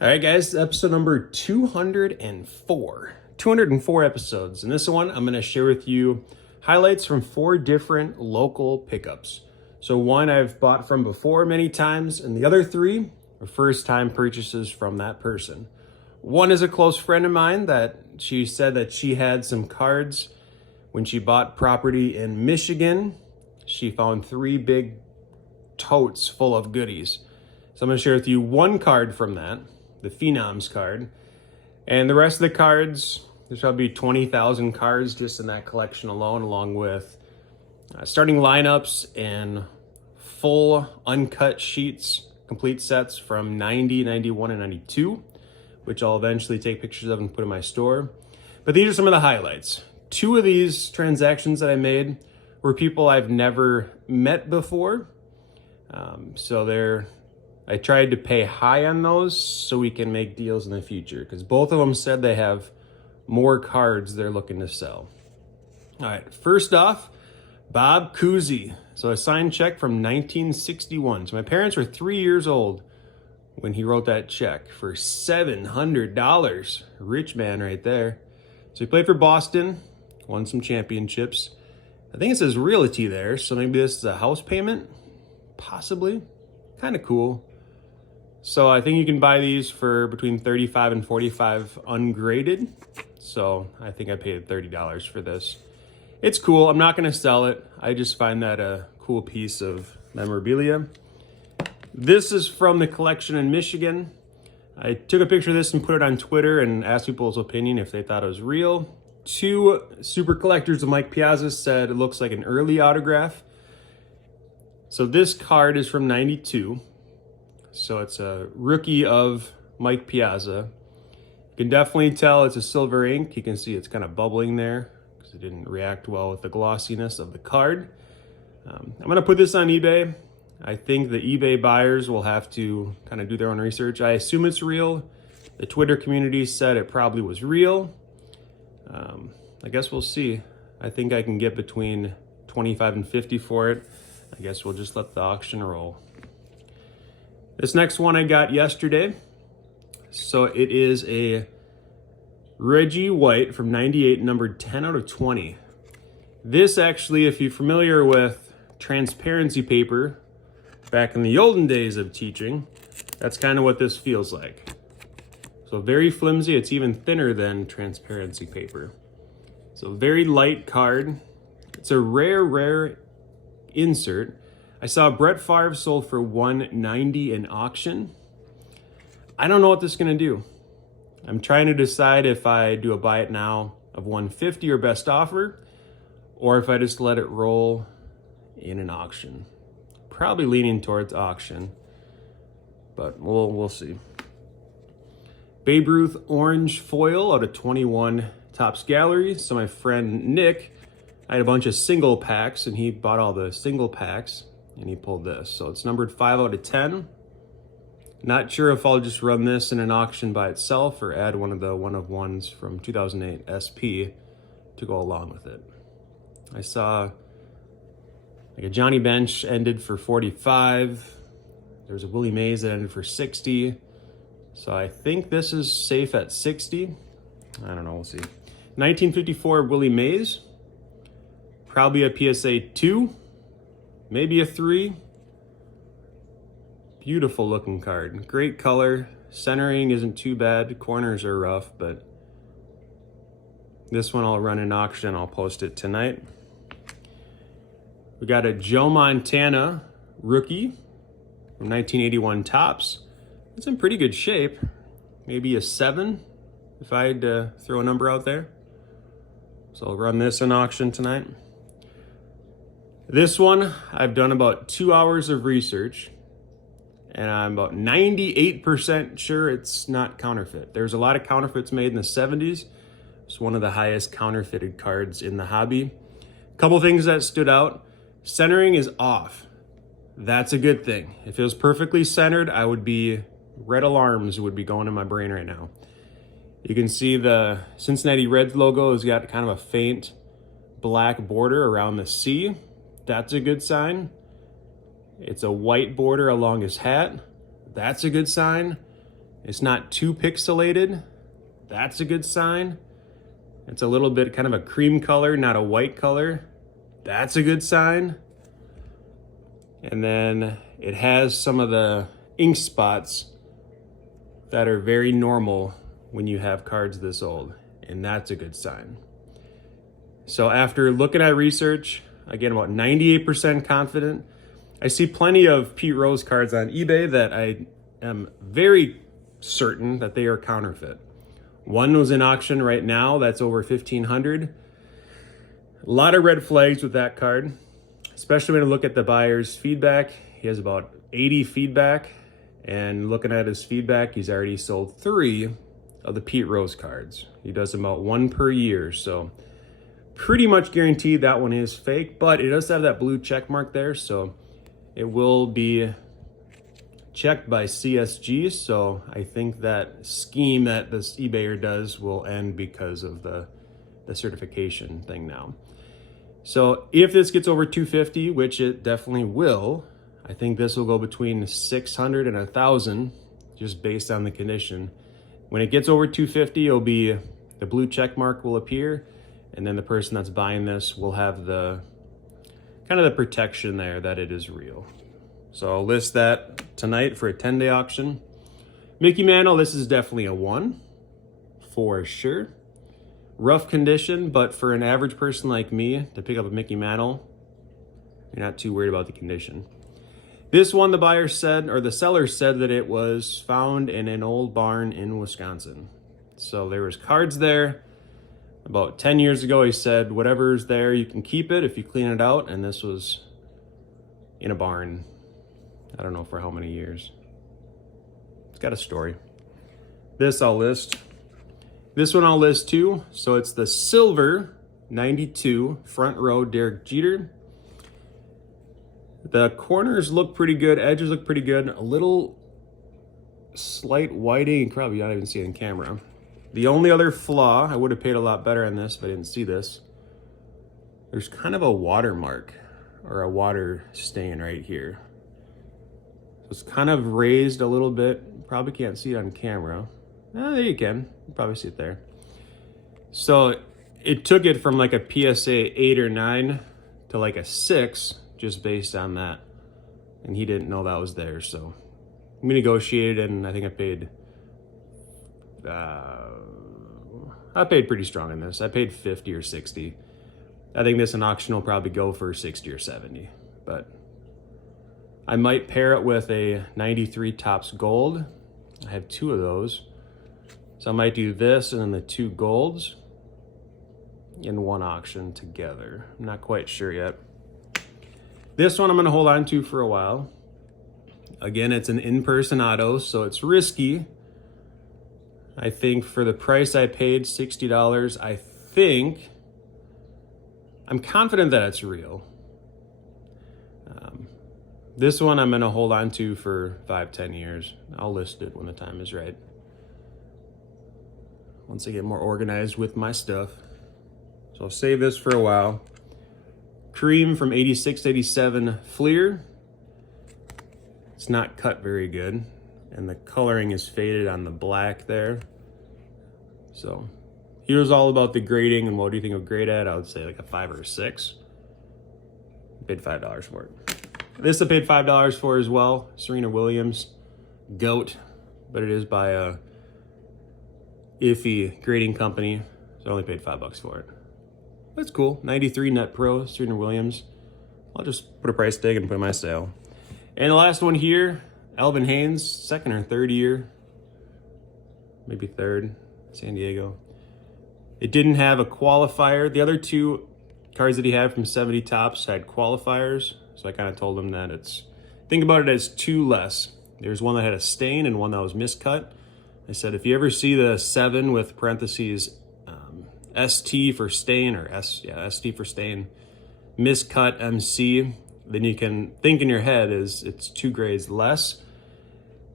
All right, guys, episode number 204. 204 episodes. In this one, I'm going to share with you highlights from 4 different local pickups. So one I've bought from before many times, and the other 3 are first-time purchases from that person. One is a close friend of mine that she said that she had some cards when she bought property in Michigan. She found 3 big totes full of goodies. So I'm going to share with you one card from that, the Phenoms card, and the rest of the cards. There's probably 20,000 cards just in that collection alone, along with starting lineups and full uncut sheets, complete sets from 90, 91, and 92, which I'll eventually take pictures of and put in my store. But these are some of the highlights. 2 of these transactions that I made were people I've never met before. I tried to pay high on those so we can make deals in the future, because both of them said they have more cards they're looking to sell. All right, first off, Bob Cousy. So a signed check from 1961. So my parents were 3 years old when he wrote that check for $700. Rich man right there. So he played for Boston, won some championships. I think it says realty there, so maybe this is a house payment, possibly. Kind of cool. So I think you can buy these for between $35 and $45 ungraded. So I think I paid $30 for this. It's cool. I'm not going to sell it. I just find that a cool piece of memorabilia. This is from the collection in Michigan. I took a picture of this and put it on Twitter and asked people's opinion if they thought it was real. 2 super collectors of Mike Piazza said it looks like an early autograph. So this card is from 92. So it's a rookie of Mike Piazza. You can definitely tell it's a silver ink. You can see it's kind of bubbling there because it didn't react well with the glossiness of the card. I'm going to put this on eBay. I think the eBay buyers will have to kind of do their own research. I assume it's real. The Twitter community said it probably was real. I guess we'll see. I think I can get between 25 and 50 for it. I guess we'll just let the auction roll. This next one I got yesterday. So it is a Reggie White from 98, numbered 10 out of 20. This actually, if you're familiar with transparency paper back in the olden days of teaching, that's kind of what this feels like. So very flimsy. It's even thinner than transparency paper. So very light card. It's a rare insert. I saw Brett Favre sold for $190 in auction. I don't know what this is going to do. I'm trying to decide if I do a buy it now of $150 or best offer, or if I just let it roll in an auction. Probably leaning towards auction, but we'll see. Babe Ruth orange foil out of 21 Topps Gallery. So my friend Nick, I had a bunch of single packs and he bought all the single packs and he pulled this. So it's numbered 5 out of 10. Not sure if I'll just run this in an auction by itself or add one of the one-of-ones from 2008 SP to go along with it. I saw like a Johnny Bench ended for 45. There's a Willie Mays that ended for 60. So I think this is safe at 60. I don't know, we'll see. 1954 Willie Mays. Probably a PSA 2. Maybe a 3. Beautiful looking card. Great color. Centering isn't too bad. Corners are rough, but this one I'll run in auction. I'll post it tonight. We got a Joe Montana rookie from 1981 Topps. It's in pretty good shape. Maybe a 7 if I had to throw a number out there. So I'll run this in auction tonight. This one, I've done about 2 hours of research and I'm about 98% sure it's not counterfeit. There's a lot of counterfeits made in the 70s. It's one of the highest counterfeited cards in the hobby. A couple things that stood out. Centering is off. That's a good thing. If it was perfectly centered, red alarms would be going in my brain right now. You can see the Cincinnati Reds logo has got kind of a faint black border around the C. That's a good sign. It's a white border along his hat. That's a good sign. It's not too pixelated. That's a good sign. It's a little bit kind of a cream color, not a white color. That's a good sign. And then it has some of the ink spots that are very normal when you have cards this old, and that's a good sign. So after looking at research, again, about 98% confident. I see plenty of Pete Rose cards on eBay that I am very certain that they are counterfeit. One was in auction right now that's over $1,500. A lot of red flags with that card, especially when I look at the buyer's feedback. He has about 80 feedback, and looking at his feedback, he's already sold 3 of the Pete Rose cards. He does about 1 per year, so pretty much guaranteed that one is fake, but it does have that blue check mark there, so it will be checked by CSG. So I think that scheme that this eBayer does will end because of the certification thing now. So if this gets over 250, which it definitely will, I think this will go between 600 and 1,000, just based on the condition. When it gets over 250, it'll be the blue check mark will appear, and then the person that's buying this will have the kind of the protection there that it is real. So I'll list that tonight for a 10-day auction. Mickey Mantle, this is definitely a 1 for sure. Rough condition, but for an average person like me to pick up a Mickey Mantle, you're not too worried about the condition. This one, the buyer said, or the seller said, that it was found in an old barn in Wisconsin. So there was cards there. About 10 years ago, he said, whatever's there, you can keep it if you clean it out. And this was in a barn. I don't know for how many years. It's got a story. This I'll list. This one I'll list too. So it's the silver 92 front row Derek Jeter. The corners look pretty good. Edges look pretty good. A little slight whiting. You can probably not even see it in camera. The only other flaw, I would have paid a lot better on this if I didn't see this. There's kind of a watermark or a water stain right here. So it's kind of raised a little bit. Probably can't see it on camera. There you can. You probably see it there. So it took it from like a PSA 8 or 9 to like a 6 just based on that. And he didn't know that was there. So we negotiated, and I think I paid pretty strong in this. I paid 50 or 60. I think this in auction will probably go for 60 or 70, but I might pair it with a 93 Topps Gold. I have 2 of those. So I might do this and then the 2 golds in one auction together. I'm not quite sure yet. This one I'm gonna hold on to for a while. Again, it's an in-person auto, so it's risky. I think for the price I paid, $60, I'm confident that it's real. This one I'm gonna hold on to for 5-10 years. I'll list it when the time is right. Once I get more organized with my stuff. So I'll save this for a while. Cream from 86-87 Fleer. It's not cut very good, and the coloring is faded on the black there. So here's all about the grading and what do you think of grade at. I would say like a 5 or a 6. Paid $5 for it. This I paid $5 for as well. Serena Williams, GOAT, but it is by a iffy grading company, so I only paid $5 for it. That's cool. 93 Net Pro, Serena Williams. I'll just put a price tag and put it in my sale. And the last one here, Alvin Haynes, 2nd or 3rd year, maybe 3rd, San Diego. It didn't have a qualifier. The other 2 cards that he had from 70 Topps had qualifiers, so I kind of told him that think about it as 2 less. There's one that had a stain and one that was miscut. I said, if you ever see the 7 with parentheses ST for stain, or ST for stain, miscut MC, then you can think in your head it's 2 grades less.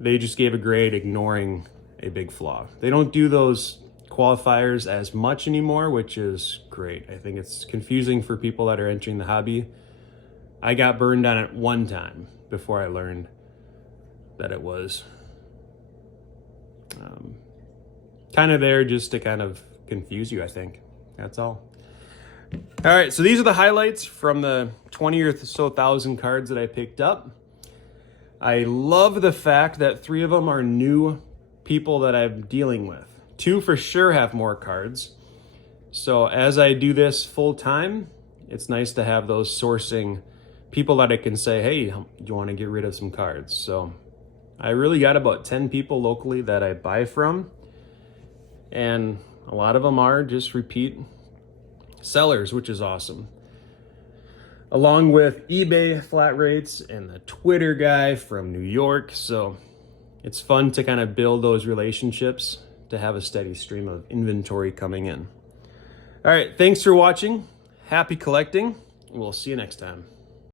They just gave a grade ignoring a big flaw. They don't do those qualifiers as much anymore, which is great. I think it's confusing for people that are entering the hobby. I got burned on it one time before I learned that it was kind of there just to kind of confuse you, I think. That's all. All right, so these are the highlights from the 20 or so thousand cards that I picked up. I love the fact that 3 of them are new people that I'm dealing with. 2 for sure have more cards. So as I do this full time, it's nice to have those sourcing people that I can say, hey, do you want to get rid of some cards? So I really got about 10 people locally that I buy from. And a lot of them are just repeat sellers, which is awesome. Along with eBay flat rates and the Twitter guy from New York. So it's fun to kind of build those relationships to have a steady stream of inventory coming in. All right, thanks for watching. Happy collecting. We'll see you next time.